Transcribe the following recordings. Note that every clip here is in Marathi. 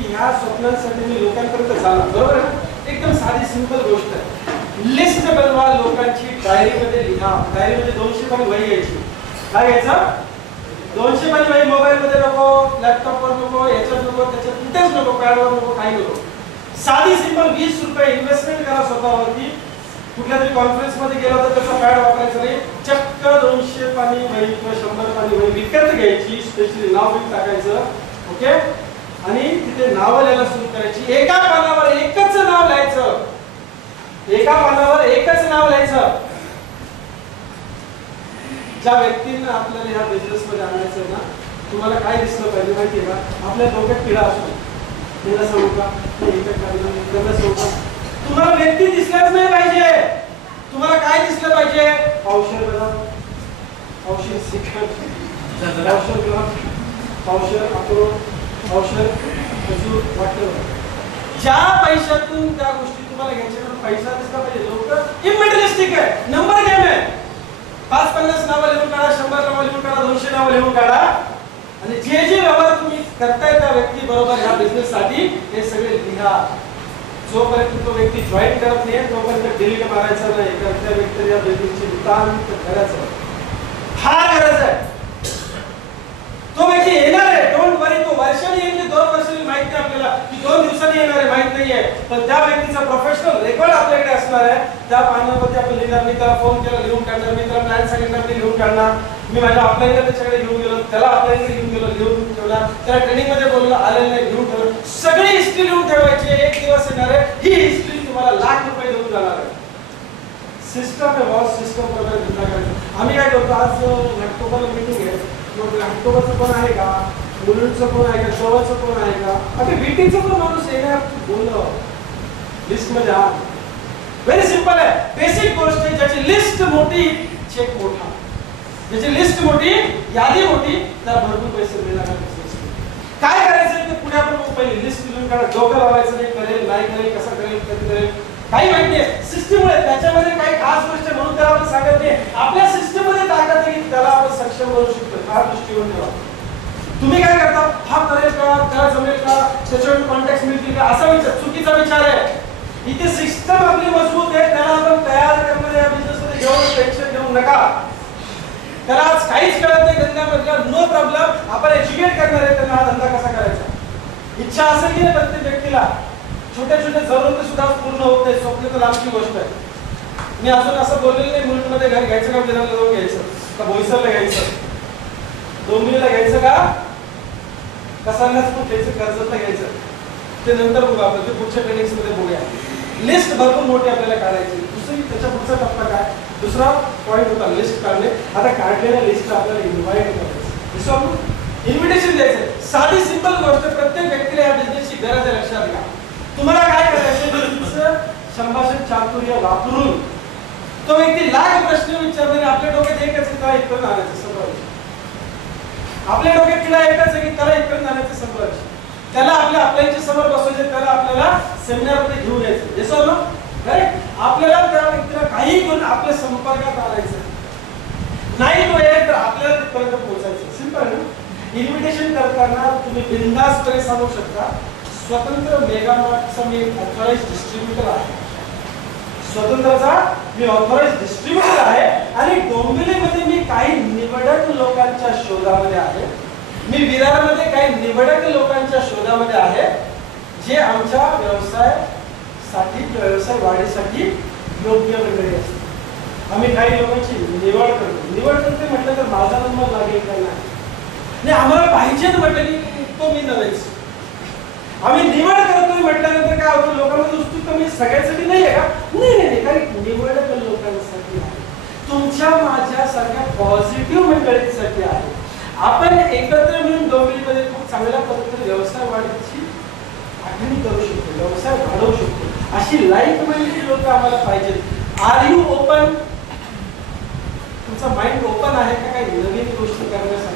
की ह्या स्वप्नांसाठी मी लोकांपर्यंत जाणार, बरोबर आहे? एकदम साधी सिंपल गोष्ट आहे. लिस्ट बनवा, लोकांची डायरीमध्ये लिहा. डायरीमध्ये 200 पानी वही घ्यायची. काय घ्यायचं? 200 पानी वही. मोबाईलमध्ये नको, लॅपटॉपवर नको, याच्यात नको, त्याच्यात कुठेच नको, पॅडवर नको, काही नको. साधी सिंपल 20 रुपये इन्व्हेस्टमेंट करा स्वतःवरती. कुठल्या तरी कॉन्फरन्स मध्ये गेला तर त्याचा पॅड वापरायचा नाही. चक्क 200 पानी वही किंवा 100 पानी वही विकत घ्यायची, स्पेशली नाव बिल टाकायचं, ओके, आणि तिथे नावं लिहायला सुरू करायची. एका पानावर एकच नाव लिहायचं, एका पानावर एकच नाव लिहायचं. ज्या व्यक्तींना आपल्याला ह्या बिझनेस मध्ये आणायचं ना, तुम्हाला काय दिसलं पाहिजे माहिती आहे का? आपल्या डोक्यात किडा असतो, त्याला सांगू का, त्याला सांगू का, तुम्हाला व्यक्ती दिसलाच नाही पाहिजे. तुम्हाला काय दिसलं पाहिजे? औषध बघा, औषध शिक्षण, औषध ग्लास, औषध अक्रोड, औषध खजूर, वाटर. ज्या पैशातून त्या गोष्टी तुम्हाला घ्यायच्या, पैसा दिसला पाहिजे. लोक इमटेरियलिस्टिक आहे, नंबर गेम आहे. 5-50 नावं लिहून काढा, 100 नावं लिहून काढा, 200 नावं लिहून काढा, आणि जे जे व्यवहार तुम्ही करताय त्या व्यक्ती बरोबर ह्या बिझनेस साठी हे सगळे लिहा. जोपर्यंत तो व्यक्ती जॉईन करत नाही तोपर्यंत डिलीट मारायचा नाही. त्या व्यक्तीला या बिझनेसची नितांत गरज आहे, फार गरज आहे. तो व्यक्ती येणार आहे, डोंट वरी. तो वर्षांनी येईल की 2 वर्षांनी माहित नाही आपल्याला, की 2 दिवसांनी येणार आहे माहित नाहीये, पण त्या व्यक्तीचा प्रोफेशनल रेकॉर्ड आपल्याकडे असणार आहे. त्या पानावरती आपण लिहिणार. मी त्याला फोन केला, लिहून काढणार. मी त्याला प्लॅन सांगितला, मी लिहून काढणार. मी माझ्या ऑफलाईनला त्याच्याकडे घेऊन गेलो, त्याला ऑफलाईनकडे घेऊन गेलो, लिहून ठेवला. त्याला ट्रेनिंग मध्ये बोललो, आलेलं नाही, लिहून ठेवलं. सगळी हिस्ट्री लिहून ठेवायची. एक दिवस येणार आहे, ही हिस्ट्री तुम्हाला लाख रुपये देऊन जाणार आहे. सिस्टम आहे बॉस, सिस्टम प्रकारे धंदा करायचा. आम्ही काय करतो, आज लॅपटॉपला मीटिंग आहे, मग लॅपटॉपचं कोण आहे का, मुलींचं कोण आहे का, शोवाचं कोण आहे का, आता मीटिंगचं पण माणूस येणार बोललो लिस्ट मध्ये. हा व्हेरी सिंपल आहे, बेसिक गोष्ट आहे. ज्याची लिस्ट मोठी, चेक मोठा. ज्याची लिस्ट मोठी, यादी मोठी, त्याला भरपूर पैसे मिळणार. काय करायचं ते पुढे आपण पहिली लिस्ट लिहून काढा. डोकं लावायचं नाही, करेल नाही करेल, कसा करेल कधी करेल काही माहिती नाही. सिस्टीम आहे, त्याच्यामध्ये काही खास गोष्ट म्हणून त्याला आपण सांगत नाही. आपल्या सिस्टीम मध्ये ताकद आहे की त्याला आपण सक्षम बनवू शकतो. फार दृष्टीकोन ठेवा. तुम्ही काय करता, हा करेल का, त्याला जमेल का, त्याच्यावर कॉन्टॅक्ट मिळतील का, असा विचार चुकीचा विचार आहे. इथे सिस्टम आपली मजबूत आहे, त्याला आपण तयार करणाऱ्या या बिझनेस मध्ये घेऊन टेन्शन घेऊ नका. त्याला आज काहीच कळत नाही धंद्यामधला, नो प्रॉब्लेम. आपण एज्युकेट करणार आहे त्यांना हा धंदा कसा करायचा. इच्छा असेल की प्रत्येक व्यक्तीला छोट्या छोट्या जरूरती सुद्धा पूर्ण होत नाही. स्वप्न तर लांबची गोष्ट आहे. मी अजून असं बोललेलं नाही मुलुंडमध्ये घर घ्यायचं का, विरारला जाऊन घ्यायचं का, बोईसरला घ्यायचं, डोंबिवलीला घ्यायचं का, कसारलाच पण घ्यायचं, कर्जतला घ्यायचं, ते नंतर बघू आपण, ते पुढच्या ट्रेनिंग्स मध्ये बघूया. लिस्ट भरपूर मोठी आपल्याला काढायची. दुसरी त्याच्या पुढचा टप्पा काय, दुसरा पॉईंट होता लिस्ट काढणे. आता काढलेल्या लिस्ट आपल्याला इन्व्हाइट करायचं, इन्व्हिटेशन द्यायचं. साधी सिंपल गोष्ट, प्रत्येक व्यक्तीला या बिझनेसची गरज आहे, लक्षात घ्या. तुम्हाला काय करायचं, संभाषण चातुर्य वापरून तो व्यक्ती लाख प्रश्न विचारणे. आपल्या डोक्यात एकच की त्याला इकडून आणायचं संभाषण. आपल्या डोक्यात तिला एकच आहे की त्याला इकडून आणायचं संभाषण. त्याला आपल्या आपल्याच्या समोर बसवायचे, त्याला आपल्याला सेमिनार मध्ये घेऊन यायचं. Yes or no? राईट. आपल्याला त्या व्यक्तीला काही करून आपल्या संपर्कात आणायचं नाही. तो एक आपल्याला तिथपर्यंत पोहोचायचं. सिंपल ना. इन्व्हिटेशन करताना तुम्ही बिनधास्तपणे सांगू शकता, स्वतंत्र मेगामार्टचा मी ऑथराइज्ड डिस्ट्रीब्युटर आहे, स्वतंत्रचा मी ऑथराइज्ड डिस्ट्रीब्युटर आहे, आणि डोंबिवलीमध्ये मी काही निवडक लोकांच्या शोधामध्ये आहे. मी विरारमध्ये काही निवडक लोकांच्या शोधामध्ये आहे, जे आमच्या व्यवसायासाठी, व्यवसाय वाढीसाठी योग्य मंडळी असतात. आम्ही काही लोकांची निवड करतो. निवड करते म्हटलं तर माझा नंबर लागेल का नाही, आम्हाला पाहिजे म्हटलं की तो मी नव्हेच. आम्ही निवड करतोय म्हटल्यानंतर काय होतं, लोकांमध्ये उत्सुकता मी सगळ्यांसाठी नाही आहे का, नाही, काही निवडक लोकांसाठी आहे, तुमच्या माझ्यासारख्या पॉझिटिव्ह मंडळींसाठी आहे. आपण एकत्र मिळून डोंबिवलीमध्ये खूप चांगल्या पद्धतीने व्यवसाय वाढीची आखणी करू शकतो, व्यवसाय वाढवू शकतो. अशी लाईक माइंडेड लोक आम्हाला पाहिजेत. Are you open? तुमचा माइंड ओपन आहे का काही नवीन गोष्टी करण्यासाठी?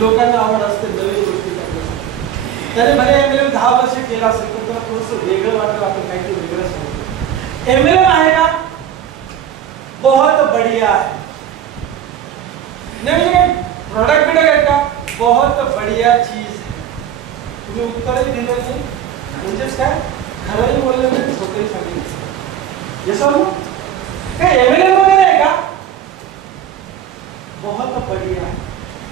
लोकांना आवड असते नवीन गोष्टी करण्यासाठी. त्याने भले MLM 10 वर्ष केला असेल तर तुला थोडंसं वेगळं वाटलं, आपण काहीतरी वेगळं सांगतो. MLM आहे का? बहुत बढ़िया है. नहीं प्रोडक्ट भी का बहुत बढ़िया चीज है. तुम्ही उत्तरही दिलं नाही, म्हणजेच काय खरंही बोललं नाही, स्वतःही सांगितलं. यशो काय एमएलएम वगैरे आहे का? बहुत बढ़िया.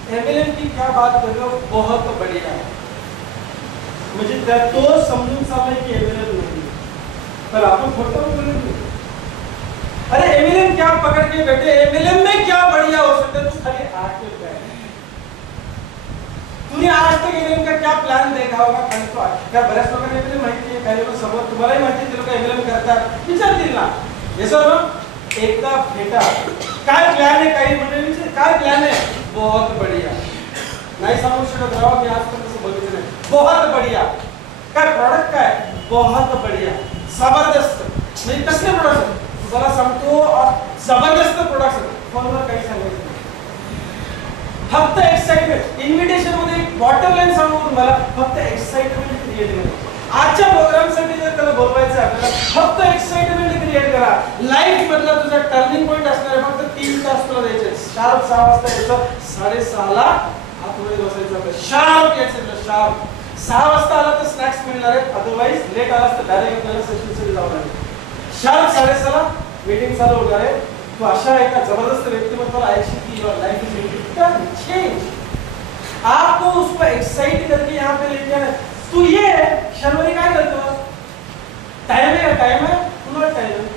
एमएलएम की क्या बात कर रहे हो, बहुत बढ़िया. म्हणजे त्या तो समजून चाललाय की एमएलएम नाही, पर आपण खोटं बोललो. अरे एमएलएम क्या पकड़ के बैठे, एमएलएम में क्या बढ़िया हो सकता है? तू खाली आके बैठ. तूने आज तक एमएलएम का क्या प्लान देखा होगा? क्या बऱ्याच लोकांना एमएलएम माहिती आहे, काही लोक समोर तुम्हालाही माहिती आहे, ते लोक एमएलएम करतात, विचारतील ना. हे सर एकदा भेटा, काय प्लॅन आहे, काही मंडळींचे काय प्लॅन आहे? बहुत बढ़िया. नाही सांगू शकत राव, मी आजपर्यंत तसं बघितलं नाही. बहुत बढ़िया. काय प्रोडक्ट काय? बहुत बढ़िया. जबरदस्त. म्हणजे कसले प्रोडक्ट? तुम्हाला सांगतो जबरदस्त प्रोडक्ट. फोनवर काही सांगायचं नाही, फक्त एक्साइटमेंट. इन्व्हिटेशन मध्ये एक बॉटम लाईन सांगू तुम्हाला, फक्त एक्साइटमेंट क्रिएट करा. आजच्या प्रोग्राम साठी जर त्याला बोलवायचं आपल्याला, फक्त एक्साइटमेंट क्रिएट करा. लाईफ मधला तुझा टर्निंग पॉइंट असणार आहे. फक्त 3 तास तुला द्यायचे. शार्प 6 वाजता यायचं, 6:30 ला आतमध्ये बसायचं. शार्प यायचं, शार्प 6 वाजता आला तर स्नॅक्स मिळणार आहेत, अदरवाइज लेट आलास तर डायरेक्ट आपल्याला सेशनसाठी जावं लागेल. शार्प 6:30 ला मीटिंग चालू होणार आहे. तू अशा एका जबरदस्त व्यक्तिमत्वाला ऐकशील की your life is going to change. आपको उसको एक्साइट करके यहाँ पे लेके आना. तू ये शर्वरी काय करतो? टाइम है, टाइम है, तुम्हाला टाइम है.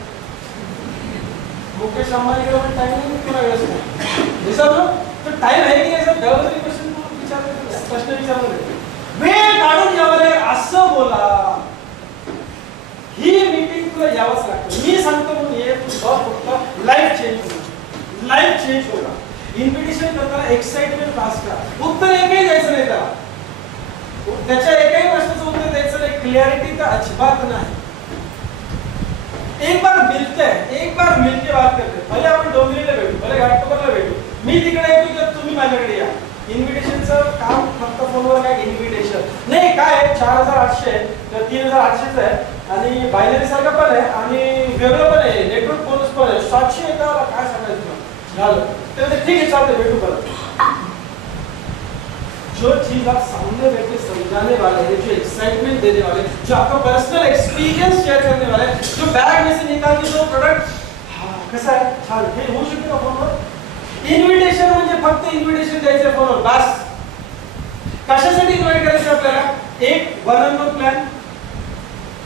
मुकेश अंबानी का टाइम नहीं, तुम्हाला वेळ नाही. विचारलो तो टाइम आहे की नाही? सर डेव्हलपिंग क्वेश्चन विचारले, प्रश्न विचारले. वेळ काढून यावं लागेल असं बोला. ही मीटिंग तुला यावंच लागतं. मी सांगतो म्हणून ये, तू फक्त लाईफ चेंज होणार, लाईफ चेंज होणार. इन्व्हिटेशन करताना एक्साइटमेंट पास करा. उत्तर एकही द्यायचं नाही त्याला, त्याच्या एकही प्रश्नाचं उत्तर द्यायचं नाही. क्लिअरिटी तर अजिबात नाही. एक बार मिलते हैं, एक बार मिलके बात करते हैं. भले आपण डोंगरीला भेटू, भले घाटकोपरला भेटू, मी तिकडे येतो तर तुम्ही माझ्याकडे या. इन्व्हिटेशनचं काम फक्त फोनवर काय इन्व्हिटेशन नाही. काय आहे 4800 तर 3800 आहे आणि बायनरी सारखं पण आहे आणि वेगळं पण आहे, नेटवर्क बोनस पण आहे. 700 एकाला काय सांगायचं झालं तर ठीक आहे, चालते, भेटू परत. जो चीज आप सामने बैठे समझाने वाले हैं, जो एक्साइटमेंट देने वाले, जो आपका पर्सनल एक्सपीरियंस शेयर करने वाले, जो बैग में से निकाल के जो प्रोडक्ट कसा आहे छान हे होऊ शकते का फोनवर? इन्व्हिटेशन म्हणजे फक्त इन्व्हिटेशन द्यायचं फोनवर बस. कशासाठी इन्व्हाइट करायचं आपल्याला? एक 1-on-1 प्लॅन.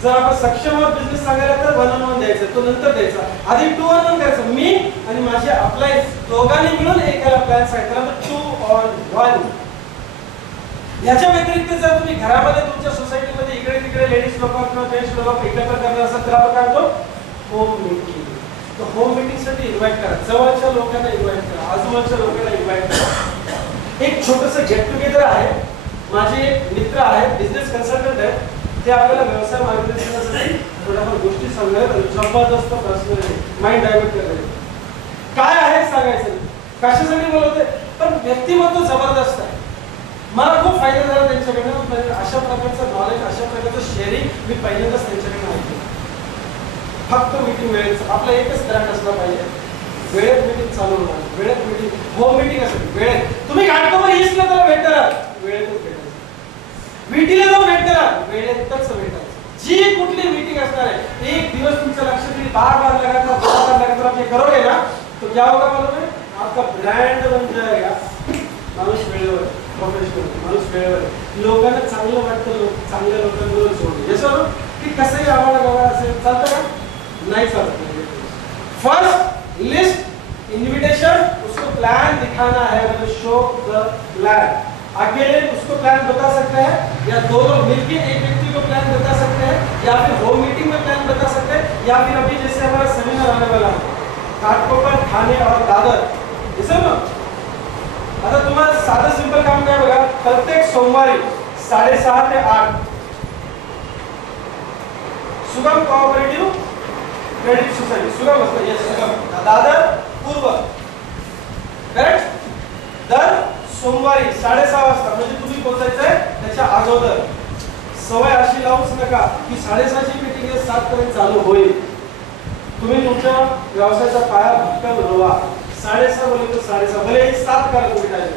जर आपण सक्षम बिझनेस सांगायला तर 1-on-1 द्यायचा, तो नंतर द्यायचा. आधी 2-on-1 करायचं. मी आणि माझे अप्लाय दोघांनी मिळून एकाला प्लॅन सांगितला तर 2-on-1. याच्या व्यतिरिक्त जर तुम्ही घरामध्ये तुमच्या सोसायटीमध्ये इकडे तिकडे लेडीज लोक किंवा जेंट्स लोक एकत्र करणार असेल तर आपण काय म्हणतो? Home meeting. तो होम मीटिंग साठी इन्व्हाइट करा. जवळच्या लोकांना इन्व्हाइट करा, आजूबाजूच्या लोकांना इन्व्हाइट करा. एक छोटंसं गेट टुगेदर आहे. माझे एक मित्र आहेत, बिझनेस कन्सल्टंट आहेत. ते आपल्याला व्यवसाय मार्गदर्शनासाठी थोड्याफार गोष्टी सांगणार. जबरदस्त पर्सनल माइंड डायव्हर्ट करणार. काय आहे सांगायचं, कशासाठी बोलवते, पण व्यक्तिमत्व जबरदस्त आहे. मला खूप फायदा झाला त्यांच्याकडनं. अशा प्रकारचं नॉलेज, अशा प्रकारचं शेअरिंग मी पहिल्यांदाच त्यांच्याकडनं ऐकलं. फक्त मीटिंग वेळेत आपला एकच ब्रँड असला पाहिजे. वेळेत मीटिंग चालू होणार, वेळेत मीटिंग, होम मीटिंग असेल वेळेत. तुम्ही घाटकोपर ईस्टला त्याला भेटणार, वेळेतच भेटायचं. विटीला जाऊन भेटणार, वेळेतच भेटायचं. जी कुठली मीटिंग असणार आहे, एक दिवस तुमच्या लक्षात येईल, बार लगातार आप ये करोगे ना तो क्या होगा मालूम है? आपका ब्रँड बन जाएगा. माणूस वेळेवर, प्रोफेशनल माणूस वेळेवर, लोकांना चांगलं वाटतं, लोक चांगल्या लोकांबरोबर जोडले. याच्यावर की कसंही आम्हाला बघा असेल चालतं का? नहीं चालता. फर्स्ट लिस्ट इन्विटेशन, उसको प्लान दिखाना है, मतलब शो द प्लान. अकेले उसको प्लान बता सकते हैं या दो लोग मिलकर एक व्यक्ति को प्लान बता सकते हैं या फिर होम मीटिंग में प्लान बता सकते हैं या फिर अभी जैसे हमारा सेमिनार आने वाला है घाटकोपर, ठाणे और दादर, जैसे ना. आता तुम्हाला साधं सिंपल काम काय बघा, प्रत्येक सोमवारी 6:30 ते 8 सुगम कोऑपरेटिव्ह क्रेडिट सोसायटी, सुगम असतं, येस सुगम, दादर पूर्व, करेक्ट. दर सोमवारी 6:30 वाजता, म्हणजे तुम्ही पोहोचायचंय त्याच्या अगोदर. सवय अशी लावूच नका की 6:30 ची मीटिंग 7 पर्यंत चालू होईल. तुम्ही तुमच्या व्यवसायाचा पाया भक्कम रोवा. 6:30 बोलले तर 6:30, भले 7 करा तुम्ही काय,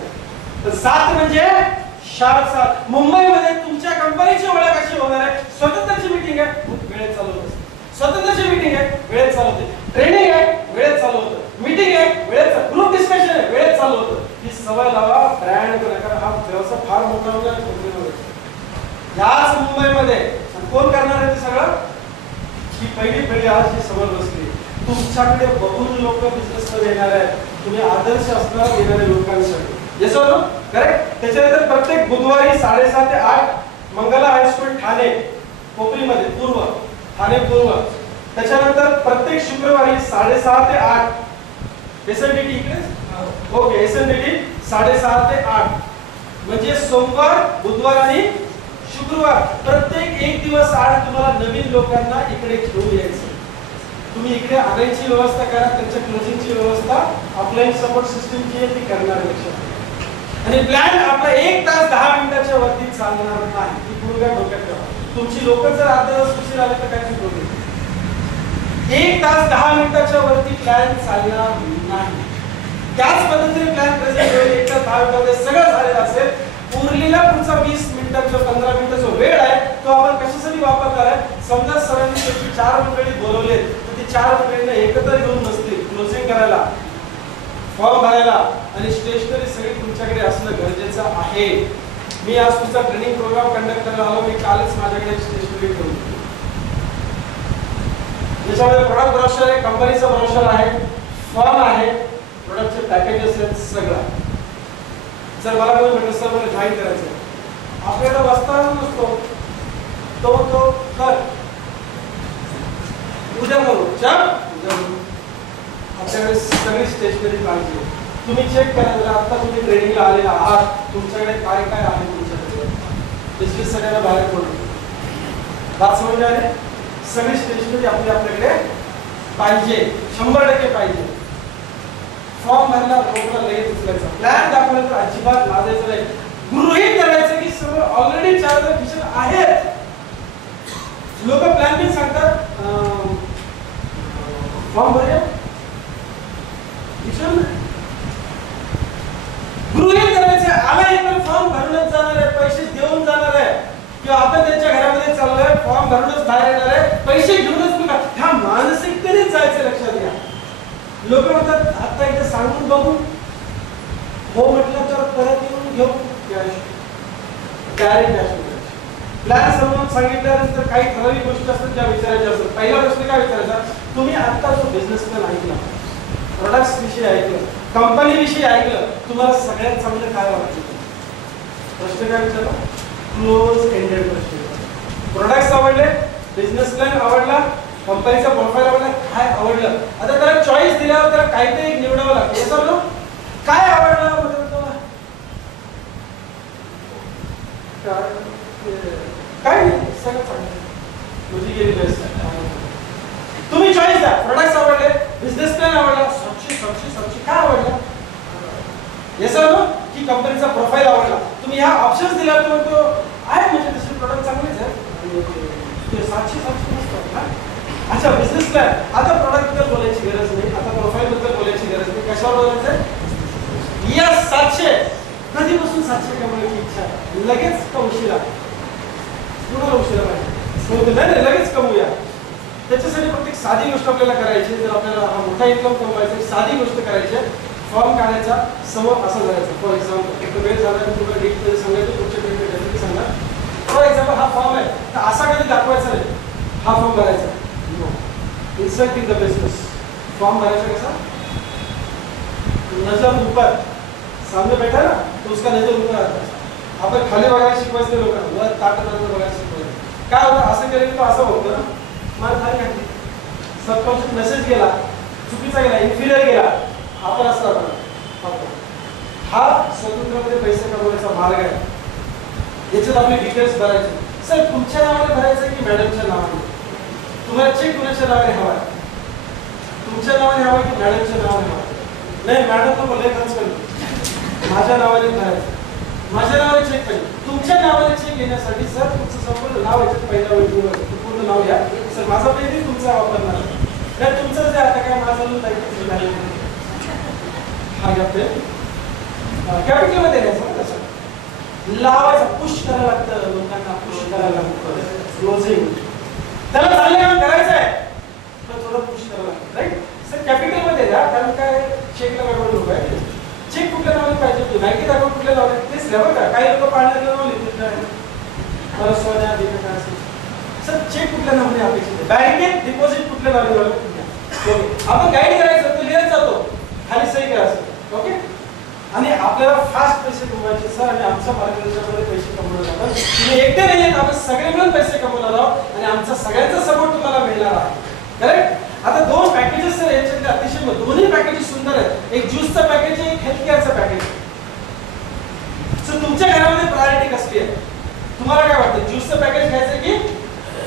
तर 7 म्हणजे शार्प 7 मुंबईमध्ये तुमच्या कंपनीची ओळख कशी होणार आहे? स्वतंत्रची मीटिंग आहे, वेळेत चालू होते. स्वतंत्रची मीटिंग आहे, वेळेत चालू होते. ट्रेनिंग आहे, वेळेत चालू होतं. मीटिंग आहे, वेळेत, ग्रुप डिस्कशन आहे, वेळेत चालू होतं. ही सवय लावा. ब्रँड नका, हा व्यवसाय फार मोठा होणार आहे कंपनीमध्ये. याच मुंबईमध्ये कोण करणार आहे ते सगळं? ही पहिली पिढी आज ही सवय बसली. तुमच्याकडे बघून लोक बिझनेस मध्ये येणार आहेत. तुम्ही आदर्श असणार येणाऱ्या लोकांसाठी. Yes or no? करेक्ट. त्याच्यानंतर प्रत्येक बुधवारी 7:30 ते 8 मंगला हायस्कूल ठाणे कोपरीमध्ये पूर्व, ठाणे पूर्व. त्याच्यानंतर प्रत्येक शुक्रवारी 6:30 ते 8 एसएनडीटी इकडेच. ओके, एसएनडीटी 6:30 ते 8 म्हणजे सोमवार, बुधवार आणि शुक्रवार. प्रत्येक एक दिवस आड तुम्हाला नवीन लोकांना इकडे घेऊन यायचं. तुम्ही इकडे आणायची व्यवस्था करा, त्यांच्या क्लोजिंगची व्यवस्था ऑफलाईन सपोर्ट सिस्टमची आहे ती करणार लक्षात. आणि प्लॅन आपला 1 तास 10 मिनिटाच्या वरती चालणार नाही. ही पूर्ण डोक्यात ठेवा. तुमची लोक जर अर्धा तास उशीर आले तर काय प्रॉब्लेम. 1 तास 10 मिनिटाच्या वरती प्लॅन चालणार नाही. त्याच पद्धतीने प्लॅन प्रेझेंट होईल. 1 तास 10 मिनिटामध्ये सगळं झालेलं असेल. उरलेला पुढचा 20 मिनिटाचा 15 मिनिटाचा वेळ आहे तो आपण कशासाठी वापरणार आहे? समजा सरांनी त्याची 4 मंडळी बोलवले तर ती 4 मंडळींना एकत्र घेऊन बसतील क्लोजिंग करायला, फॉर्म भरायला आणि स्टेशनरी सगळी तुमच्याकडे असणं गरजेचं आहे. मी आज तुमचा ट्रेनिंग प्रोग्राम कंडक्ट करायला आलो. मी कालच माझ्याकडे स्टेशनरी ठेवली. त्याच्यामध्ये प्रोडक्ट ब्रोशर आहे, कंपनीचा ब्रोशर आहे, फॉर्म आहे, प्रोडक्टचे पॅकेजेस आहेत, सगळं. जर मला कोणी म्हटलं सर मला जॉईन करायचं, आपल्याला वाचता नसतो तो कर उद्या करू चल उद्या करू. आपल्याकडे सगळी स्टेशनरी पाहिजे. तुम्ही चेक करा जर आता तुम्ही ट्रेनिंगला आलेला आहात तुमच्याकडे काय काय आहे. तुमच्याकडे बिझनेस सगळ्यांना बाहेर पडू बात समजले आहे. सगळी स्टेशनरी आपल्याकडे पाहिजे, 100% पाहिजे. फॉर्म भरला रोकला लगेच उचलायचा. प्लॅन दाखवला तर अजिबात लाजायचं नाही. गृहीत करायचं की समोर ऑलरेडी 4 विषय आहेत. लोक प्लॅन बी सांगतात फॉर्म भरूया विषय गृहीत करायचं. आला एक फॉर्म भरूनच जाणार आहे, पैसे देऊन जाणार आहे किंवा आपण त्यांच्या घरामध्ये चाललोय फॉर्म भरूनच बाहेर येणार आहे, पैसे घेऊनच तुला. ह्या मानसिकतेनेच जायचं लक्षात घ्या. लोक म्हणतात आता एकदा सांगून बघू, हो म्हटलं तर परत येऊन घेऊ डायरेक्ट कॅश. प्लॅन समजून सांगितल्यानंतर काही ठराविक गोष्टी असतात ज्या विचारायच्या असतात. पहिला प्रश्न काय विचारायचा? तुम्ही आता जो बिझनेस प्लॅन ऐकला, प्रोडक्ट्स विषयी ऐकलं, कंपनी विषयी ऐकलं, तुम्हाला सगळ्यात चांगलं काय वाटतं? प्रश्न काय विचारला? क्लोज एंडेड प्रश्न. प्रोडक्ट्स आवडले, बिझनेस प्लॅन आवडला, कंपनीचा प्रोफाइल आवडला, काय आवडलं? आता त्याला चॉईस दिल्यावर त्याला काहीतरी एक निवडावं लागतं. हे समजलं? काय आवडलं म्हणजे तुला काय नाही सगळं चांगलं म्हणजे गेली बेस्ट. तुम्ही चॉईस द्या. प्रोडक्ट्स आवडले, बिझनेस प्लॅन आवडला, साक्षी काय आवडलं? हे समजलं की कंपनीचा प्रोफाइल आवडला. तुम्ही ह्या ऑप्शन्स दिल्यावर तो म्हणतो आहे म्हणजे तसे प्रोडक्ट चांगलेच आहे, साक्षी नसतात ना. अच्छा, बिझनेस प्लॅन. आता प्रोडक्ट बद्दल बोलायची गरज नाही, आता प्रोफाइल बद्दल बोलायची गरज नाही. कशावर बोलायचं? यस 700. कधीपासून 700 कमवायची इच्छा आहे? लगेच का उशिरा? कुणाला उशिरा पाहिजे? नाही लगेच कमवूया. त्याच्यासाठी फक्त एक साधी गोष्ट आपल्याला करायची. जर आपल्याला हा मोठा इन्कम कमवायचा एक साधी गोष्ट करायची, फॉर्म काढायचा, समोर असं करायचं. फॉर एक्झाम्पल एक वेळ झाला की तुम्हाला डेट सांगायचं, पुढच्या डेट सांगा. फॉर एक्झाम्पल हा फॉर्म आहे तर असा कधी दाखवायचा नाही. हा फॉर्म भरायचा. Insert in the business. Form भरायचा कसा? नजर ऊपर सामने बैठा ना तो उसका नजर ऊपर आता है. आपण खाली बघायला शिकवायचं लोकांना, वर ताट बघायला शिकवायचं. काय होतं असं केलं की असं होतं ना, मला खाली घातली, सबकॉन्शियस मेसेज गेला, चुकीचा गेला, इन्फिरियर गेला. आपण असं होतं. हा स्वतंत्रपणे पैसे कमवण्याचा मार्ग आहे. याच्यात आपले डिटेल्स भरायचे. सर तुमच्या नावाने भरायचं की मॅडमच्या नावाने? तुम्हाला चेक कुणाच्या नावाने हवा आहे? तुमच्या नावाने हवा की मॅडमच्या नावाने हवा? नाही मॅडम नको, लय खर्च करतो, माझ्या नावाने भरायचं. माझ्या नावाने चेक पाहिजे. तुमच्या नावाने चेक घेण्यासाठी सर तुमचं संपूर्ण नाव याच्यात पहिल्या वेळी पूर्ण नाव घ्या. सर माझा पैसे तुमचा वापरणार नाही, तुमचं जे आता काय माझं हा घ्या. कॅपिटलमध्ये घ्यायचं तसं लावायचं, पुश करायला लागतं लोकांना, पुश करायला लागतं. क्लोजिंग त्याला चांगलं काम करायचं आहे तर थोडं पुश करावं लागतं, राईट. सर कॅपिटल मध्ये द्या, कारण काय चेकला गडबड लोक आहे. चेक कुठल्या नावाने पाहिजे, बँकेत अकाउंट कुठल्या नावाने तेच द्या बघा. काही लोक पाण्यात नाव लिहितात, मला सोन्या दिलं काय असेल. सर चेक कुठल्या नावाने अपेक्षित आहे, बँकेत डिपॉझिट कुठल्या नावाने. आपण गाईड करायचं तो लिहित जातो, खाली सही करायचं. ओके. आणि आपल्याला फास्ट पैसे कमवायचे सर, आणि आमच्या मार्गदर्शनामध्ये पैसे कमवणार आहोत. तुम्ही एकटे नाही आहेत, आपण सगळे मिळून पैसे कमवणार आहोत आणि आमचा सगळ्यांचा सपोर्ट तुम्हाला मिळणार आहे. करेक्ट. आता दोन पॅकेजेस सर याच्यातले अतिशय दोन्ही पॅकेजेस सुंदर आहेत. एक ज्यूसचं पॅकेज आहे, एक हेल्थ केअरचं पॅकेज. सो तुमच्या घरामध्ये प्रायोरिटी कसली आहे, तुम्हाला काय वाटतं, ज्यूसचं पॅकेज घ्यायचं की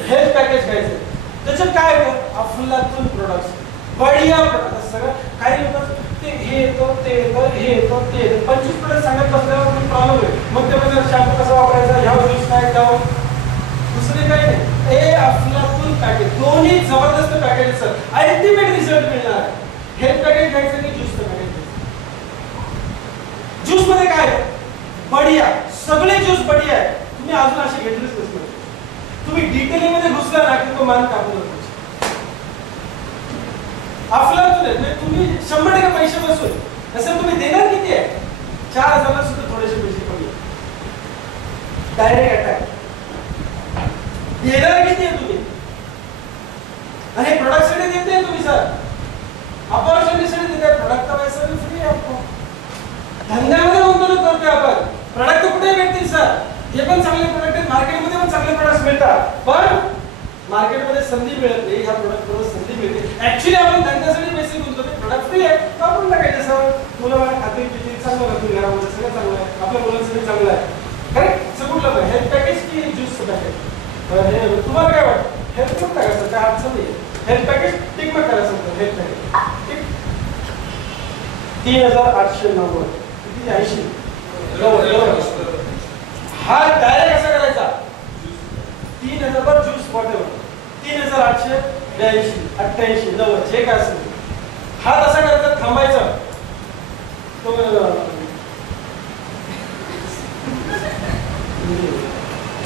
हेल्थ पॅकेज घ्यायचं? त्याच्यात काय येतं, अफलातून प्रोडक्ट्स, बढिया प्रोडक्ट. सगळं काही लोक ते हे येतं ते येतं हे येतं ते येतं, 25 प्रोडक्ट सांगत बसल्यावर प्रॉब्लेम आहे. मग त्यामध्ये शॅम्पू कसा वापरायचा, ह्या ज्यूस काय द्यावं, दुसरे काही नाही. हे अफलातून पॅकेज, दोन्ही जबरदस्त पॅकेज सर, अल्टिमेट रिझल्ट मिळणार आहे. हेल्थ पॅकेज घ्यायचं की ज्यूसचं पॅकेज घ्यायचं? ज्यूस मध्ये काय आहे, बढिया, सगळे ज्यूस बढिया आहे. तुम्ही अजून असे घेतलेच नसणार. तुम्ही डिटेलिंग मध्ये घुसला ना की तो मान कापून जातो. अफलातून आहे म्हणजे तुम्ही 100% पैसे बसून असं तुम्ही देणार किती आहे, 4000 सुद्धा थोडेसे पैसे कमी. डायरेक्ट अटॅक देणार किती आहे तुम्ही, आणि प्रोडक्ट साठी देते तुम्ही सर, अपॉर्च्युनिटी साठी देते. प्रोडक्ट का पैसा भी फ्री आहे आपको. धंद्यामध्ये गुंतवणूक करतोय आपण, प्रोडक्ट कुठे भेटतील सर, हे पण चांगले प्रोडक्ट आहेत, मार्केटमध्ये पण चांगले प्रोडक्ट्स मिळतात, पण मार्केटमध्ये संधी मिळत नाही. ह्या प्रोडक्ट बरोबर संधी मिळते. ऍक्च्युअली आपण धंद्यासाठी पैसे गुंतवतो, प्रोडक्ट फ्री आहे तर आपण टाकायचे सर. मुलं खाते पिते चांगलं राहतील, घरामध्ये सगळं चांगलं आहे, आपल्या मुलांसाठी चांगलं आहे. करेक्ट. सर कुठलं हेल्थ पॅकेज की ज्यूसचं पॅकेज, हे तुम्हाला काय वाटतं, हेल्थ पण टाकायचं काय अडचण नाही. हेल्थ पॅकेज टिक मग करायचं, हेल्थ पॅकेज ठीक. 3890 किती, 80. हा डायरेक्ट असा करायचा 3000 पर ज्यूस वॉटेवर, 3882 88 90 जे काय असेल हा तसा करायचा. थांबायचा तो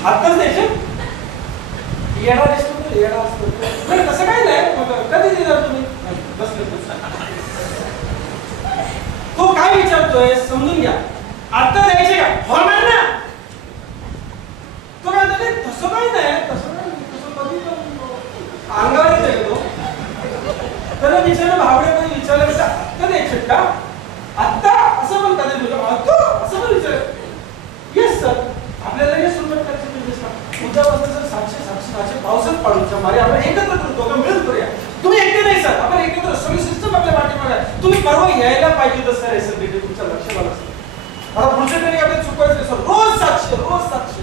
आत्ताच द्यायचे, येडा दिसतो, येडा असतो नाही तसं काय नाही. कधी देणार तुम्ही, बसले तो काय विचारतोय समजून घ्या. आता द्यायचे का, होणार ना. तो काय तसं काही नाही, तसं कधी अंगावरच आहे तो. त्याला विचारलं, भावड्यामध्ये विचारलं आत्ता द्यायचे का, आत्ता असं पण कधी बोलतो, असं पण विचार. येस सर, आपल्याला हे सुरुवात करायची बिझनेस का, उद्यापासून सर 700 पावसात पाडूच्या मारे आपण एकत्र करू, दोघं मिळून करूया. तुम्ही एकटे नाही सर, आपण एकत्र सगळी सिस्टम आपल्या पाठीमागे आहे. तुम्ही परवा यायला पाहिजे तर सर, सर तिथे तुमच्या लक्षात आलं सर. आता पुढच्या तरी आपल्याला चुकवायचं सर, रोज 700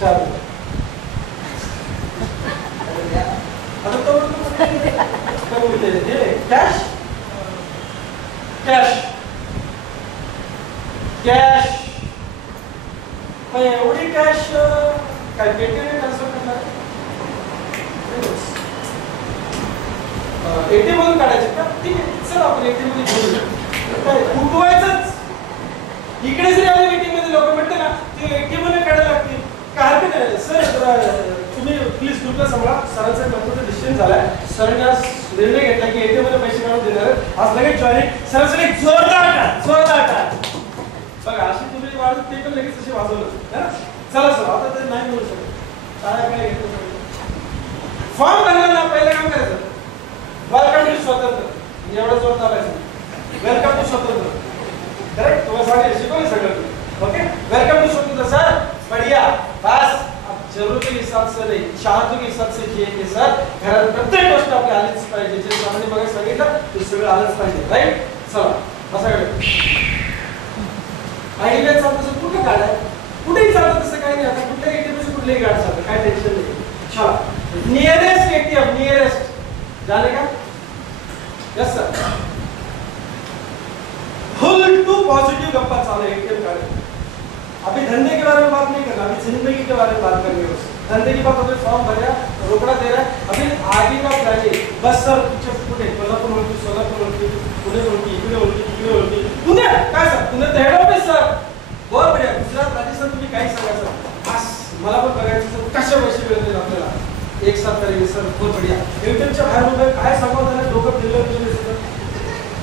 चालू. आता तो कॅश कॅश कॅश एवढी कॅश काय पेटीएम ट्रान्सफर करणार, एटीएम मधून काढायचे का, ठीक आहे सर आपण एटीएम मध्ये घेऊन काय उठवायचंच. इकडे जरी आले मीटिंग मध्ये लोक म्हणते ना ते एटीएम मध्ये काढायला लागतील, काय हरकत नाही सर. तुम्ही प्लीज ग्रुपला सांगा, सरांचा महत्त्वाचा डिसिजन झालाय. सरांनी आज निर्णय घेतला की एटीएम मध्ये पैसे काढून देणार. आज लगेच जॉईनिंग सरांसाठी जोरदार बघा, अशी तुम्ही वाजत ते पण लगेच तशी वाजवलं. चला सर, आता ते नाही मिळू शकत, काय काय घेतलं फॉर्म भरला ना, पहिलं काम करायचं वेलकम टू स्वतंत्र, एवढं जोर दाबायचं, वेलकम टू स्वतंत्र. करेक्ट, तुम्हाला सांगितलं शिकवलं सगळं. ओके, वेलकम टू स्वतंत्र सर, बढ़िया. बस जरूरत के हिसाब से नहीं, चाहतों के हिसाब से किए की सर, घरात प्रत्येक गोष्ट आपली आलीच पाहिजे. जे सामान्य बघा सांगितलं ते सगळं आलंच पाहिजे, राईट. चला बसा कडे. आयडिया चालतं कुठे गाड आहे, कुठेही चालतं तसं काही नाही. आता कुठल्या एटीएम कुठलेही गाड चालतं, काय टेन्शन नाही. चला नियरेस्ट एटीएम, नियरेस्ट जाने का. Yes sir, full to positive गप्पा चालू है एटीएम कार्ड. अभी धंधे के बारे में बात नहीं करना, अभी जिंदगी के बारे में बात करनी है. धंधे की बात, अभी फॉर्म भरा, रोकड़ा दे रहा है, अभी आगे का प्लान है. बस सर तुमच्या पुढे कोल्हापूर ओळखी, सोलापूर ओळखी, पुणे ओळखी, इकडे ओळखी, तिकडे ओळखी. पुणे काय sir, Pune head office sir. बहुत बढिया. गुजरात राजस्थान तुम्ही काही सांगायचं बस मला पण बघायचं कशा पैसे मिळतील आपल्याला एक साथ करेंगे सर. बहुत बढिया. एमटीएमच्या बाहेर उभे काय सांगावं त्याला डोकं फिरलं.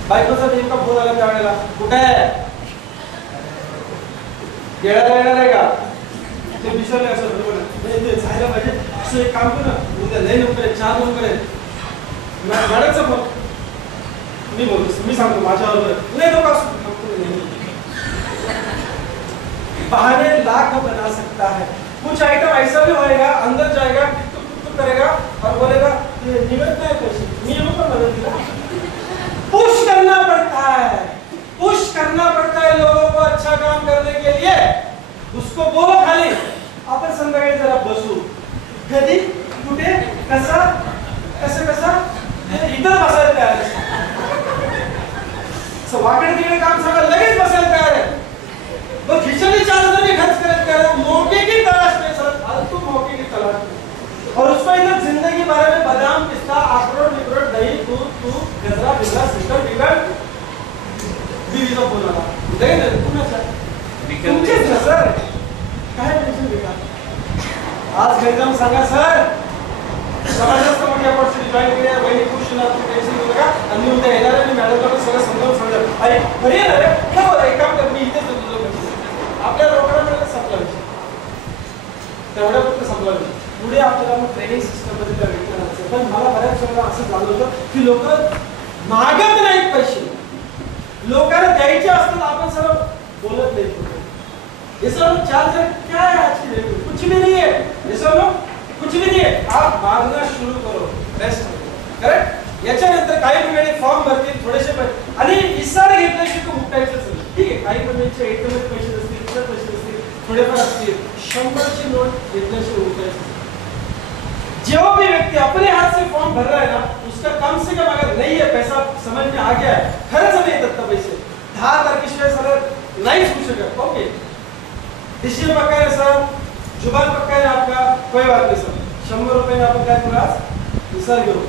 बायकोचा नेमका फोन आला त्यावेळेला कुठे आहे गेळायला येणार आहे का ते विचारले असं बरोबर ते जायला पाहिजे. असं एक काम कर ना उद्या लय नंबर आहे 4 नंबर आहे मॅडमचा फोन मी बोलतो मी सांगतो माझ्यावर लय लोक असतो बहाने लाख बना सकता है. कुछ आइटम ऐसा भी होएगा अंदर जाएगा टिक करेगा और बोलेगा ये निवेदन है पैसे मी येऊ पण मदत दिला. पुश करना पड़ता है लोगों को अच्छा काम करने के लिए. उसको बोलो खाली आपण संध्याकाळी जरा बसू कधी कुठे कसा इथं बसायला तयार वाकडे तिकडे काम सगळं लगेच बसायला तयार आहे. तो खिचड़ी 4,000 भी खर्च करे मौके की तलाश में सर फालतू मौके की तलाश में. और उसको इधर जिंदगी बारे में बादाम पिस्ता अखरोट विखरोट दही दूध गजरा बिजरा सिस्टम बिगड़ बीवीचा फोन आला नाही कुणाचा तुमचेच ना सर काय टेन्शन घेता. आज घरी जाऊन सांगा सर जबरदस्त मोठी अपॉर्च्युनिटी जॉईन केली आहे वहिनी खुश होणार तुम्ही टेन्शन घेऊ नका आणि उद्या येणार आहे मी मॅडमला सगळं समजावून सांगणार. अरे खरी आहे रे ठेव एक काम कर मी इथेच तुझं आपल्या लोकांना संपला विषय तेवढ्या फक्त संपला विषय. पुढे आपल्याला मग ट्रेनिंग सिस्टम मध्ये त्या व्यक्ती पण मला बऱ्याच वेळेला असं जाणवलं की लोक मागत नाहीत पैसे लोकांना द्यायचे असतात आपण सर्व बोलत नाही. ये सब चाल से क्या है आज की डेट में कुछ भी नहीं है. ये सब कुछ भी नहीं है. आप मांगना शुरू करो बेस्ट करेक्ट. याच्यानंतर काही वेळे फॉर्म भरतील थोडेसे आणि इसार घेतले की तू उठायचंच नाही. ठीक आहे काही पेमेंटचे एकदम पैसे असतील इतर पैसे असतील थोडेफार असतील 100ची नोट घेतल्याशिवाय उठायचं. जो भी व्यक्ति अपने हाथ से फॉर्म भर रहा है ना उसका कम से कम अगर नहीं है पैसा समझ में आ गया है खर्च नहीं करता पैसे 10 तारखेशिवाय सर नहीं होऊ शकत. ओके डिसीजन पक्का है सर जुबान पक्का है आपका कोई बात नहीं सर 100 रुपये में आपण काय करू आज विसर घेऊ.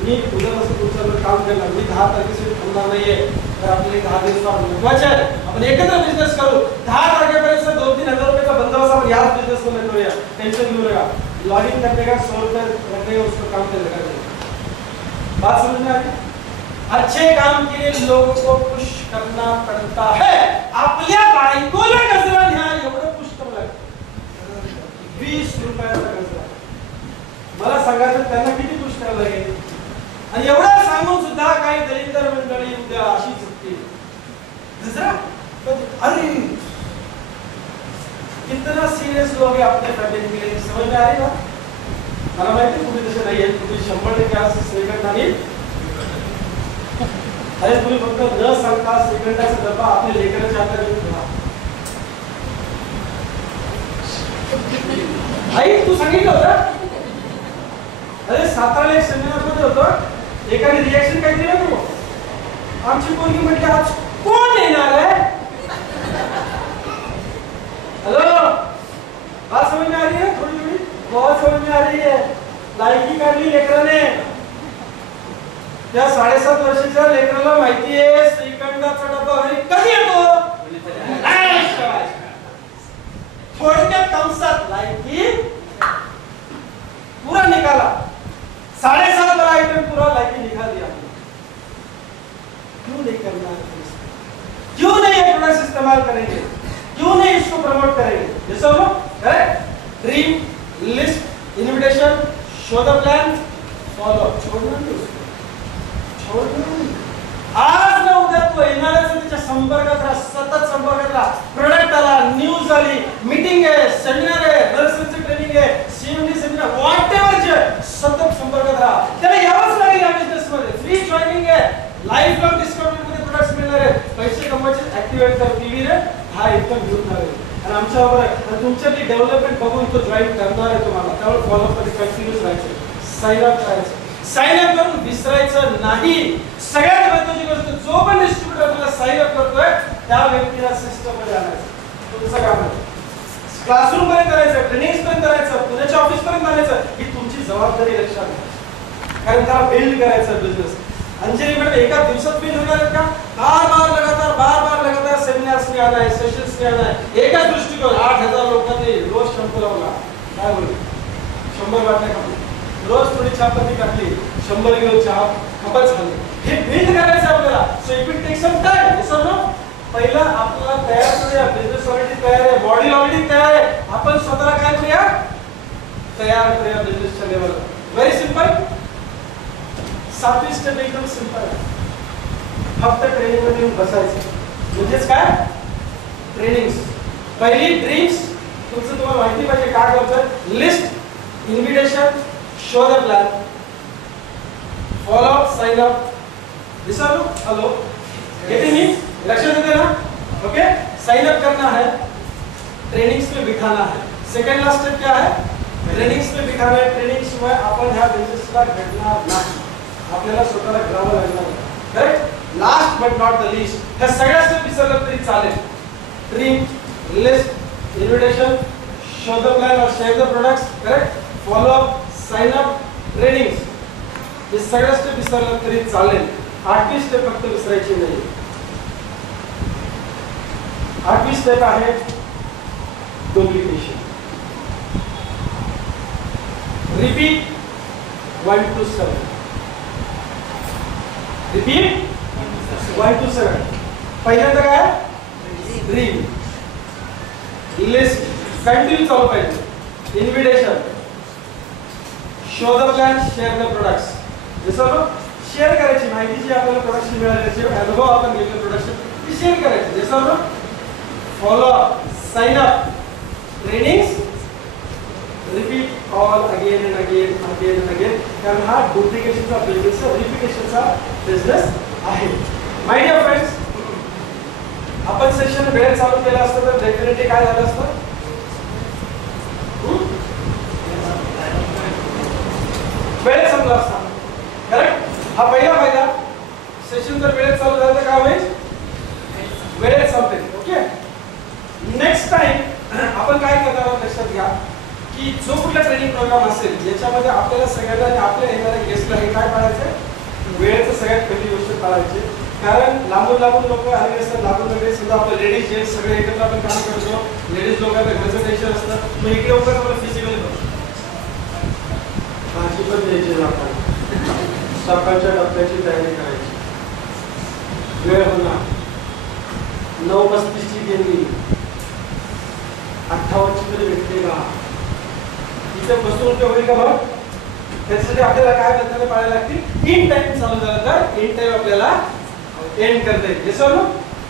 मी उद्यापासून तुमच्यावर काम करणार. मी 10 तारखेशिवाय थांबणार नाहीये तर आपले 10 दिवस महत्वाचे आहे. आपण एकत्र बिझनेस करू 10 तारखेपर्यंत 2-3 हजार रुपये बंदोबस्त आपण याच बिझनेस मध्ये करूया. टेंशन घेऊ नका. लॉगिन करने का 100 रुपये रखने का उसको काम करने का. बात समझ में आ गई. अच्छे काम के लिए लोगों को पुश करना पड़ता है. आपल्या बायकोला गजरा न्या एवढं पुश करावं लागतं. 20 रुपयाचा गजरा मला सांगायचं त्यांना किती पुश करावं लागेल. आणि एवढं सांगून सुद्धा काही दलिंदर मंडळी उद्या अशी चुकतील गजरा. अरे कितना सीरियस लोग हैं अपने फैमिली के लिए समझ में आ रही बात. मला माहिती तुम्ही तसे नाही आहेत तुम्ही 100% आज सेकंड नाही. अरे तुम्ही फक्त न सांगता सेकंडाचा डब्बा आपल्या लेकराच्या हातात घेऊन ठेवा. आई तू सांगितलं होतं अरे सातारा एक सेमिनार मध्ये होतं एकाने रिएक्शन काय दिलं तू आमची पोरगी म्हटली आज कोण येणार आहे. हेलो बात समझ में आ रही है थोड़ी थोड़ी बहुत समझ में आ रही है. लायकी काढली लेकराने त्या 7.5 वर्षाच्या लेकराला माहिती आहे श्रीखंडाचा डब्बा घरी कधी येतो. थोडक्यात कंसात लायकी पूरा निकाला 7.5 वाला आइटम पूरा लायकी निकाल दिया. क्यों नहीं करना क्यों नहीं ये प्रोडक्ट्स इस्तेमाल करेंगे क्यों नहीं इसको प्रमोट करेंगे. ये सब correct. Dream list invitation show the plan follow छोड़ना नहीं उसको आज ना उद्या तो येणाऱ्याचा त्याच्या संपर्कात राहा सतत संपर्कात राहा. प्रोडक्ट आला न्यूज आली मीटिंग आहे सेमिनार आहे नर्सिंगचं ट्रेनिंग आहे सीएमडी सेमिनार व्हॉटएव्हर जे सतत संपर्कात राहा. त्याला यावंच लागेल या बिझनेस मध्ये. फ्री जॉइनिंग आहे लाईफ लॉंग डिस्काउंट मध्ये प्रोडक्ट्स मिळणार आहेत. पैसे कमवायचे ऍक्टिव्हेट कर टीव्ही रे हा एकदम घेऊन आहे आणि आमच्या बरोबर आहे. तुमच्यातली डेव्हलपमेंट बघून तो जॉईन करणार आहे तुम्हाला. त्यामुळे फॉलो मध्ये कंटिन्यूस राहायचं साइन अप करायचं साइन अप करून विसरायचं नाही. सगळ्यात महत्त्वाची गोष्ट जो पण डिस्ट्रीब्युटर आपल्याला साइन अप करतोय त्या व्यक्तीला सिस्टम मध्ये आणायचं. तुमचं काम आहे क्लासरूम पर्यंत करायचं ट्रेनिंग पर्यंत करायचं पुण्याच्या ऑफिस पर्यंत आणायचं ही तुमची जबाबदारी लक्षात घ्या. कारण त्याला बिल्ड करायचं बिझनेस. अंजली मॅडम एका दिवसात बिल्ड होणार आहेत का. बार बार लगातार सेमिनार संन्यासने आला आहे, सेशन्सने आला आहे. एकच दृष्टिकोन, 8,000 लोकांनी रोज शॅम्पू लावला, काय होईल? 100 बाटल्या कापल्या. रोज थोडी चहापत्ती टाकली, 100 किलो चहा कपच झाली. हे बिल्ड करायचं आपल्याला. So it will take some time. हे समजा पहिला आपल्याला तयार करूया. बिझनेस ऑलरेडी तयार आहे, बॉडी ऑलरेडी तयार आहे. आपण स्वतःला काय करूया? तयार करूया बिझनेसच्या लेवलला. Very simple. 7वी स्टेप एकदम सिंपल आहे. फक्त ट्रेनिंग मध्ये येऊन बसायचं. म्हणजेच काय? ट्रेनिंग्स. पहिली ड्रीम्स तुमचं तुम्हाला माहिती पाहिजे काय करतात. List, invitation, show the plan, follow up, sign up. विसर लो. Hello, getting me? लक्ष्य देते ना? ओके. साइन अप करना है, ट्रेनिंग्स में बिठाना है. सेकंड लास्ट स्टेप क्या है? ट्रेनिंग्स में बिठाना है. ट्रेनिंग शिवाय आपण ह्या बिझनेसला घडणार नाही. आपल्याला स्वतःला करावं लागणार. Correct. Last but not the least, ह्या सगळ्या स्टेप विसरलं तरी चालेल. Dream, list, invitation, show the plan और share the products. Correct. Follow up, sign up, trainings. हे सगळ्या स्टेप विसरलं तरी चालेल. 8वी स्टेप फक्त विसरायची नाही. 8वी स्टेप आहे duplication. Repeat 1 to 7. Repeat 1 to 7. पहिल्यांदा काय? ड्रीम, लिस्ट कंटिन्यू चालू पाहिजे. Invitation, show the plan, share the products. जसं शेअर करायची माहिती जी आपल्याला प्रोडक्शन मिळाल्याचे अनुभव आपण घेतले प्रोडक्शन ती शेअर करायची. जसं follow up, sign up, trainings, repeat all again and again again and again. कारण हा डुप्लिकेशनचा बिझनेस, रिपीटेशनचा बिझनेस आहे. माय डिअर फ्रेंड्स, आपण सेशन वेळेत चालू केलं असतं तर डेफिनेटली काय झालं असतं? वेळेत संपला असता. करेक्ट. हा पहिला फायदा. सेशन जर वेळेत चालू झालं तर काय होईल? वेळेत संपेल. ओके. नेक्स्ट टाइम आपण काय करणार आहोत लक्षात घ्या की जो कुठला ट्रेनिंग प्रोग्राम असेल याच्यामध्ये आपल्याला सगळ्यांना आपल्या येणाऱ्या गेस्टला हे काय पाळायचं? वेळेचं सगळ्यात पहिली गोष्ट पाळायची. कारण लांबून लोक आलेले असतात. लांबून वगैरे सुद्धा आपले लेडीज जेंट्स सगळे एकत्र आपण काम करतो. लेडीज लोकांना घरचं टेन्शन असतं. मग इकडे उगाच आपलं फिजिकली भाजी पण द्यायची आपण सकाळच्या डब्याची तयारी करायची. वेळ होणार 9:35 ची गेली, 58 ची तरी भेटली का? इथे बसून ते होईल का? बघ त्याच्यासाठी आपल्याला काय पद्धतीने पाळायला लागतील. इन टाइम चालू झालं तर इन टाइम आपल्याला एंड करता येईल. Yes or no?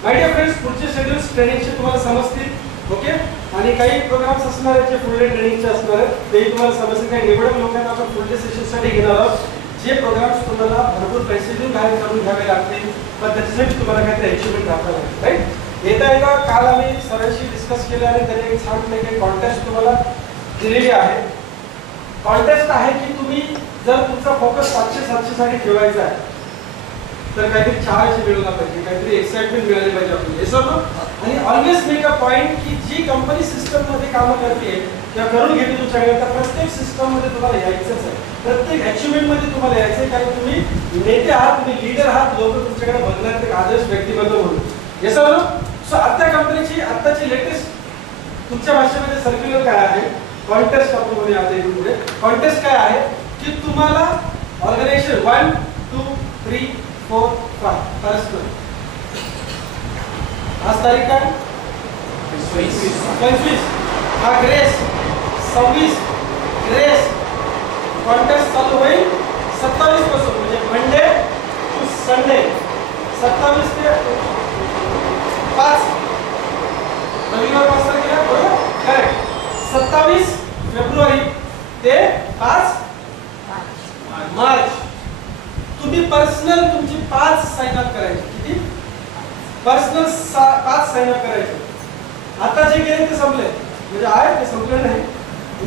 My dear friends, पुढचे शेड्यूल्स ट्रेनिंगचे तुम्हाला समजतील. ओके. आणि काही प्रोग्राम्स असणार आहेत जे फुल डे ट्रेनिंगचे असणार आहेत तेही तुम्हाला समजतील. काही निवडक लोकांना आपण फुल डे सेशनसाठी घेणार आहोत. जे प्रोग्राम्स तुम्हाला भरपूर पैसे देऊन बाहेर करून घ्यावे लागतील पण त्याच्यासाठी तुम्हाला काहीतरी अचिव्हमेंट दाखवायला लागेल. राईट. येता काल आम्ही सरांशी डिस्कस केलं आणि त्याने एक छानपैकी कॉन्टेस्ट तुम्हाला दिलेली आहे. कॉन्टेस्ट आहे की तुम्ही जर तुमचा फोकस 700 साठी ठेवायचा आहे तर काहीतरी चार्ज मिळवला पाहिजे, काहीतरी एक्साइटमेंट मिळाली पाहिजे आपल्याला. हे सर्व. आणि ऑलवेज मेक अ पॉइंट की जी कंपनी सिस्टम मध्ये काम करते किंवा करून घेते तुमच्याकडे तर प्रत्येक सिस्टम मध्ये तुम्हाला यायचंच आहे. प्रत्येक अचिव्हमेंट मध्ये तुम्हाला यायचं आहे. कारण तुम्ही नेते आहात, तुम्ही लीडर आहात. लोक तुमच्याकडे बघणार ते आदर्श व्यक्तिमत्व म्हणून. हे सर्व. सो आता कंपनीची आताची लेटेस्ट तुमच्या भाषेमध्ये सर्क्युलर काय आहे? कॉन्टेस्ट आपण म्हणूया आता इथून पुढे. कॉन्टेस्ट काय आहे की तुम्हाला ऑर्गनायझेशन 1 2 3 4 5 पर्सनल. आज तारीख काय? 25. हा ग्रेस 26 ग्रेस. कॉन्टेस्ट चालू होईल 27 पासून म्हणजे मंडे टू संडे 27 ते 5 रविवार पासून केला बरोबर. करेक्ट. 27 फेब्रुवारी ते 5 मार्च तुम्ही पर्सनल तुमची 5 साइन अप करायची. किती? पर्सनल 5 साइन अप करायचे. आता जे केले ते संपले म्हणजे आहे ते संपले नाही.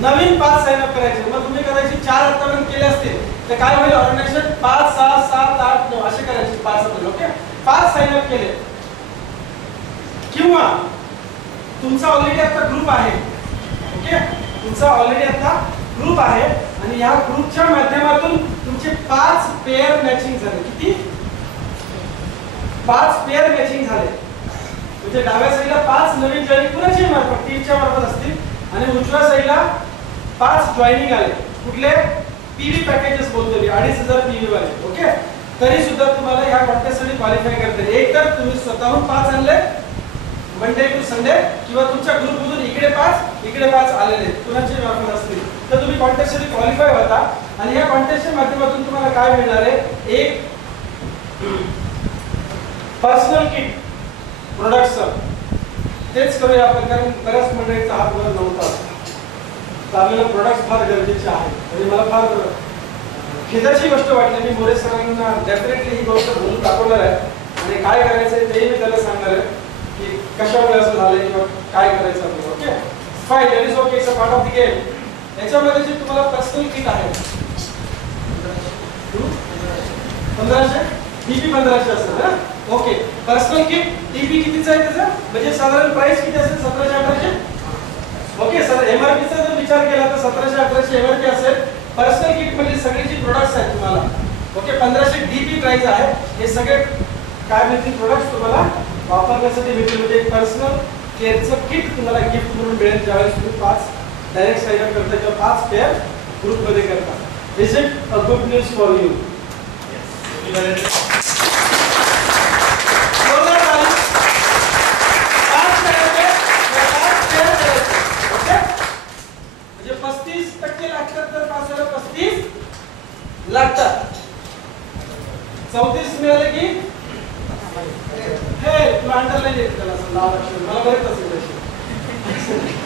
नवीन 5 साइन अप करायचे. मग तुम्ही करायची 4 आतापर्यंत केले असतील तर काय होईल? ऑर्गनायझेशन 5 6 7 8 9 असे करायचे 5 आपले. ओके. 5 साइन अप केले किंवा तुमचा ऑलरेडी आता ग्रुप आहे. ओके. तुमचा ऑलरेडी आता ग्रुप आहे आणि या ग्रुपच्या माध्यमातून तुमचे 5 पेअर मॅचिंग झाले. किती? 5 पेअर मॅचिंग झाले. म्हणजे डाव्या साईडला 5 नवीन जॉईनिंग कुणाची मार्फत टीमच्या मार्फत असतील आणि उजव्या साईडला 5 जॉईनिंग आले. कुठले पीव्ही पॅकेजेस बोलतो मी 2500 पीव्ही वाले. ओके, तरी सुद्धा तुम्हाला ह्या कॉन्टेस्टसाठी क्वालिफाय करता येईल. एक तर तुम्ही स्वतःहून 5 आणले मंडे टू संडे, किंवा तुमच्या ग्रुपमधून इकडे 5 आलेले कुणाचे मार्फत असतील तर तुम्ही कॉन्टेस्टसाठी क्वालिफाय होता. आणि या कॉन्टेस्टच्या माध्यमातून तुम्हाला काय मिळणार आहे, एक पर्सनल किट प्रोडक्टचं. तेच करूया आपण, कारण बऱ्याच मंडळीचा हात वर नव्हता. तर आपल्याला प्रोडक्ट्स फार गरजेचे आहेत. म्हणजे मला फार खिदाची गोष्ट वाटली. मी मोरे सरांना डेफिनेटली ही गोष्ट बोलून दाखवणार आहे आणि काय करायचं आहे तेही मी त्याला सांगणार आहे की कशामुळे असं झालंय किंवा काय करायचं आपल्याला. Okay fine, that is okay, it's a part of the game. याच्यामध्ये जे तुम्हाला पर्सनल किट आहे 1500 टीपी 1500 असेल ना. ओके, पर्सनल किट टीपी कितीचं आहे त्याचं, म्हणजे साधारण प्राइस किती असेल 1700-1800. ओके सर, एमआरपीचा जर विचार केला तर 1700-1800 एमआरपी असेल. पर्सनल किट म्हणजे सगळे जे प्रोडक्ट्स आहेत तुम्हाला, ओके 1500 डीपी प्राइस आहे. हे सगळे काय मिळतील प्रोडक्ट्स तुम्हाला वापरण्यासाठी मिळतील. म्हणजे पर्सनल केअरचं किट तुम्हाला गिफ्ट म्हणून मिळेल ज्यावेळेस तुम्ही 5 डायरेक्ट साइन अप करता किंवा 5 पेअर ग्रुपमध्ये करता. Is it a good news for you? म्हणजे 35% लागतात तर 5 वेळा 35 लागतात. 34 मिळाले की हे तुला अंडरलाईन येते त्याला नाव अक्षर मला बरेच असेल.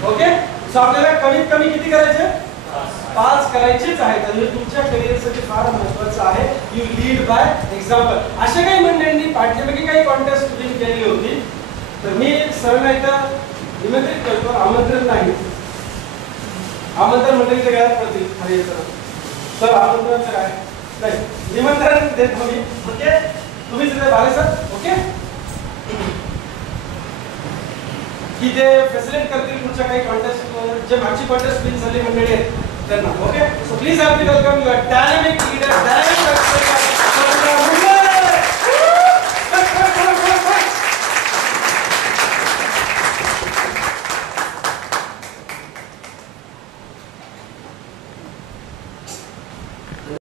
ओके, सो आपल्याला कमीत कमी किती करायचे, 5 करायचेच आहेत. आणि तुमच्या करिअरसाठी फार महत्त्वाचं आहे. You lead by example. अशा काही मंडळींनी पाठीमागे काही कॉन्टेस्ट तुम्ही केली होती, तर मी सरांना एकदा निमंत्रित करतो. आमंत्रण नाही, आमंत्रण मंडळीच्या घरात पडतील. अरे सर आमंत्रणाचं काय नाही, निमंत्रण देतो मी. ओके, तुम्ही तिथे बाले सर. ओके, की जे फॅसिलिटेट करतील पुढच्या काही कॉन्टेस्ट, जे मागची कॉन्टेस्ट विन झाली मंडळी आहेत त्यांना. Okay, so please help me welcome your dynamic leader.